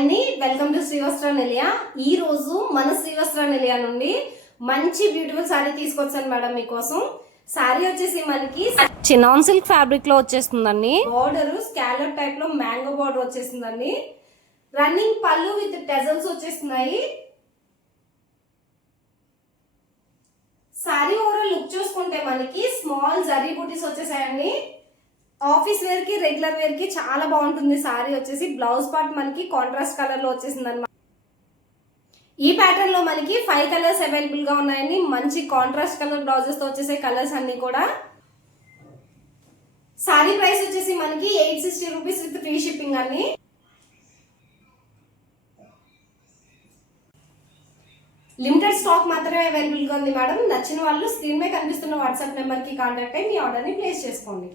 అండి, welcome to శ్రీవస్త్ర నిలయ. ఈ రోజు మన శ్రీవస్త్ర నిలయ నుండి మంచి బ్యూటిఫుల్ సారీ తీసుకొచ్చాను మేడం మీకోసం. సారీ వచ్చేసి మనకి చినాన్ సిల్క్ ఫ్యాబ్రిక్ లో వచ్చేస్తుందండి. బోర్డర్ స్కాలప్ టైప్ లో మ్యాంగో బోర్డర్ వచ్చేసిందండి. రన్నింగ్ పళ్ళు విత్ టెజల్స్ వచ్చేస్తున్నాయి. సారీ ఓవరాల్ లుక్ చూసుకుంటే మనకి స్మాల్ జరీ బూటీస్ వచ్చేసాయండి. ఆఫీస్ వేర్ కి రెగ్యులర్ వేర్ కి చాలా బాగుంటుంది. సారీ వచ్చేసి బ్లౌజ్ పార్ట్ మనకి కాంట్రాస్ట్ కలర్ లో వచ్చేసింది అనమాట. ఈ ప్యాటర్న్ లో మనకి 5 కలర్స్ అవైలబుల్ గా ఉన్నాయండి. మంచి కాంట్రాస్ట్ కలర్ బ్లౌజెస్ తో వచ్చేసే కలర్స్ అన్ని కూడా. సారీ ప్రైస్ వచ్చేసి మనకి 860 రూపీస్ విత్ ఫ్రీ షిప్పింగ్ అండి. లిమిటెడ్ స్టాక్ మాత్రమే అవైలబుల్ గా ఉంది మేడం. నచ్చిన వాళ్ళు స్క్రీన్ మీద కనిపిస్తున్న వాట్సాప్ నెంబర్ కి కాంటాక్ట్ అయ్యి మీ ఆర్డర్ ని ప్లేస్ చేసుకోండి.